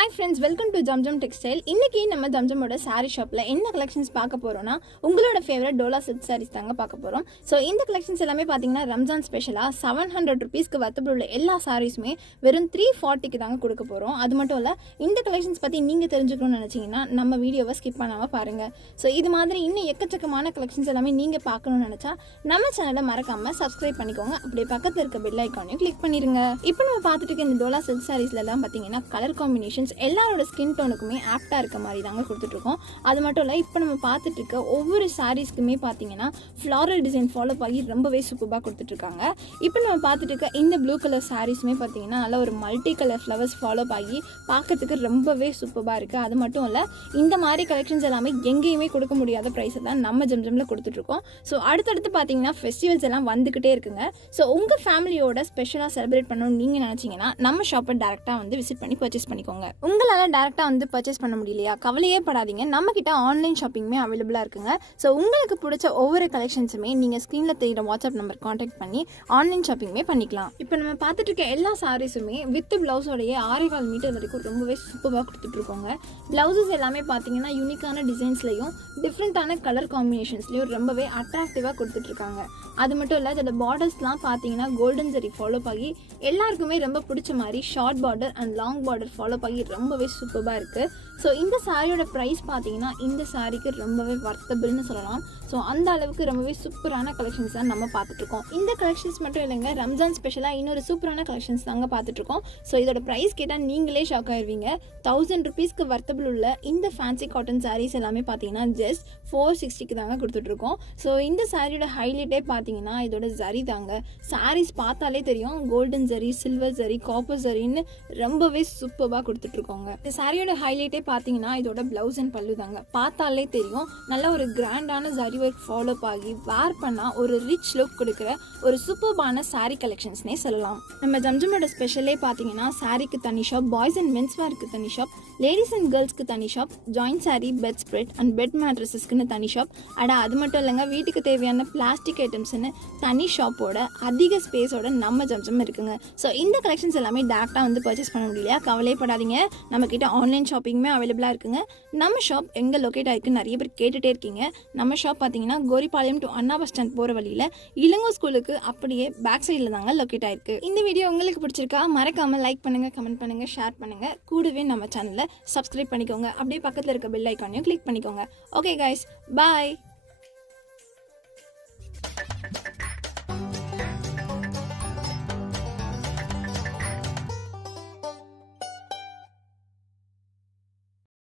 Hi friends, welcome to Zamzam textile. இன்றைக்கி நம்ம ஜம்ஜமோட சாரீ ஷாப்பில் என்ன கலெக்ஷன்ஸ் பார்க்க போகிறோன்னா, உங்களோட ஃபேவரட் டோலா சில்க் சாரீஸ் தாங்க பார்க்க போகிறோம். ஸோ இந்த கலெக்ஷன்ஸ் எல்லாமே பார்த்தீங்கன்னா ரம்ஜான் ஸ்பெஷலாக 700 ருபீஸ்க்கு வர்த்தபிள் உள்ள எல்லா சாரீஸுமே வெறும் 340க்கு தாங்க கொடுக்க போகிறோம். அது மட்டும் இல்லை, இந்த கலெக்ஷன்ஸ் பற்றி நீங்கள் தெரிஞ்சுக்கணும்னு நினச்சிங்கன்னா நம்ம வீடியோவை ஸ்கிப் பண்ணாமல் பாருங்கள். ஸோ இது மாதிரி இன்னும் எக்கச்சக்கமான கலெக்ஷன்ஸ் எல்லாமே நீங்கள் பார்க்கணும்னு நினச்சா நம்ம சேனலை மறக்காமல் சப்ஸ்கிரைப் பண்ணிக்கோங்க. அப்படியே பக்கத்தில் இருக்க பெல் ஐக்கானையும் கிளிக் பண்ணிடுங்க. இப்போ நம்ம பார்த்துட்டு இருக்க இந்த டோலா சில்க் சாரீஸ்லாம் பார்த்தீங்கன்னா கலர் காம்பினேஷன் எல்லாரோட ஸ்கின் டோனுக்குமே ஆப்டா இருக்க மாதிரி தாங்க கொடுத்துட்ருக்கோம். அது மட்டும் இல்லை, இப்போ நம்ம பார்த்துட்டு இருக்க ஒவ்வொரு சாரீஸ்க்குமே பார்த்தீங்கன்னா ஃப்ளாரல் டிசைன் ஃபாலோ ஆகி ரொம்பவே சூப்பராக கொடுத்துட்ருக்காங்க. இப்போ நம்ம பார்த்துட்டு இருக்க இந்த ப்ளூ கலர் சாரீஸுமே பார்த்தீங்கன்னா நல்ல ஒரு மல்டி கலர் ஃப்ளவர்ஸ் ஃபாலோ ஆகி பார்க்கறதுக்கு ரொம்பவே சூப்பராக இருக்குது. அது மட்டும் இல்லை, இந்த மாதிரி கலெக்ஷன்ஸ் எல்லாமே எங்கேயுமே கொடுக்க முடியாத ப்ரைஸை தான் நம்ம ஜம்ஜமில் கொடுத்துட்ருக்கோம். ஸோ அடுத்தடுத்து பார்த்தீங்கன்னா ஃபெஸ்டிவல்ஸ் எல்லாம் வந்துக்கிட்டே இருக்குங்க. ஸோ உங்கள் ஃபேமிலியோட ஸ்பெஷலாக செலிப்ரேட் பண்ணணும்னு நீங்கள் நினச்சிங்கன்னா நம்ம ஷாப்பை டேரெக்டாக வந்து விசிட் பண்ணி பர்ச்சேஸ் பண்ணிக்கோங்க. உங்களால் டேரெக்டாக வந்து பர்ச்சேஸ் பண்ண முடியலையா, கவலையே படாதீங்க. நம்மக்கிட்ட ஆன்லைன் ஷாப்பிங்குமே அவைலபிளாக இருக்குங்க. ஸோ உங்களுக்கு பிடிச்ச ஒவ்வொரு கலெக்ஷன்ஸுமே நீங்கள் ஸ்க்ரீனில் தெரியுற வாட்ஸ்அப் நம்பர் காண்டாக்ட் பண்ணி ஆன்லைன் ஷாப்பிங்குமே பண்ணிக்கலாம். இப்போ நம்ம பார்த்துட்டு இருக்க எல்லா சாரீஸுமே வித் ப்ளவுஸோடைய 6.25 மீட்டர் வரைக்கும் ரொம்பவே சூப்பராக கொடுத்துட்ருக்கோங்க. ப்ளவுசஸ் எல்லாமே பார்த்தீங்கன்னா யூனிக்கான டிசைன்ஸ்லையும் டிஃப்ரெண்ட்டான கலர் காம்பினேஷன்ஸ்லையும் ரொம்பவே அட்ராக்டிவாக கொடுத்துட்ருக்காங்க. அது மட்டும் இல்லை, அதோட பார்டர்ஸ்லாம் பார்த்தீங்கன்னா கோல்டன் ஜரி ஃபாலோ ஆகி எல்லாருக்குமே ரொம்ப பிடிச்ச மாதிரி short border and long border follow ஆகி ரொம்பவே சூப்பராக இருக்குது. ஸோ இந்த சாரியோட ப்ரைஸ் பார்த்தீங்கன்னா இந்த சாரிக்கு ரொம்பவே வர்த்தபிள்னு சொல்லலாம். ஸோ அந்த அளவுக்கு ரொம்பவே சூப்பரான கலெக்ஷன்ஸ் தான் நம்ம பார்த்துட்ருக்கோம். இந்த கலெக்ஷன்ஸ் மட்டும் இல்லைங்க, ரம்ஜான் ஸ்பெஷலாக இன்னொரு சூப்பரான கலெக்ஷன்ஸ் தாங்க பார்த்துட்ருக்கோம். ஸோ இதோட ப்ரைஸ் கேட்டால் நீங்களே ஷாக் ஆயிடுவீங்க. 1000 ருபீஸ்க்கு வர்த்தபிள் உள்ள இந்த ஃபேன்சி காட்டன் சாரீஸ் எல்லாமே பார்த்தீங்கன்னா ஜஸ்ட் 460க்கு தாங்க கொடுத்துட்ருக்கோம். ஸோ இந்த சாரியோட ஹைலைட்டே பார்த்தீங்கன்னா இதோட ஜரி தாங்க. சாரீஸ் பார்த்தாலே தெரியும், golden zari, silver zari, copper ஜரின்னு ரொம்பவே சூப்பராக கொடுத்துட்ருக்கோங்க. இந்த சாரியோட ஹைலைட்டே பார்த்தீங்கன்னா இதோட ப்ளவுஸ் அண்ட் பல்லு தாங்க. பார்த்தாலே தெரியும், நல்ல ஒரு கிராண்டான ஜரி ஒர்க் ஃபாலோ ஆகி வேர் பண்ணால் ஒரு ரிச் லுக் கொடுக்குற ஒரு சூப்பர்பான சாரீ கலெக்ஷன்ஸ்னே சொல்லலாம். நம்ம ஜம்ஜமோட ஸ்பெஷலே பார்த்தீங்கன்னா சாரிக்கு தனி ஷாப், பாய்ஸ் அண்ட் மென்ஸ் வேருக்கு தனி ஷாப், லேடிஸ் அண்ட் கேர்ள்ஸ்க்கு தனி shop, joint sari, bedspread and bed மேட்ரஸஸ்க்குன்னு தனி ஷாப். அது மட்டும் இல்லைங்க, வீட்டுக்கு தேவையான பிளாஸ்டிக் ஐட்டம்ஸ்ன்னு தனி ஷாப்போட அதிக ஸ்பேஸோட நம்ம ஜம்ஜம் இருக்குங்க. ஸோ இந்த கலெக்ஷன்ஸ் எல்லாமே டேரெக்டாக வந்து பர்ச்சேஸ் பண்ண முடியலையா, கவலைப்படாதீங்க. நம்மக்கிட்ட ஆன்லைன் ஷாப்பிங்குமே அவைலபிளாக இருக்குங்க. நம்ம ஷாப் எங்கே லொக்கேட் ஆகிருக்கு நிறைய பேர் கேட்டுகிட்டே இருக்கீங்க. நம்ம ஷாப் பார்த்தீங்கன்னா Goripalayam to Anna bus stand போகிற வழியில் இளங்கோ ஸ்கூலுக்கு அப்படியே பேக் சைடில் தாங்க லொக்கேட் ஆகிருக்கு. இந்த வீடியோ உங்களுக்கு பிடிச்சிருக்கா, மறக்காமல் லைக் பண்ணுங்கள், கமெண்ட் பண்ணுங்கள், ஷேர் பண்ணுங்கள். கூடவே நம்ம சேனலை சப்ஸ்கிரைப் பண்ணிக்கோங்க. அப்படியே பக்கத்தில் இருக்க பெல் ஐக்கானையும் கிளிக் பண்ணிக்கோங்க. ஓகே கைஸ், பாய்.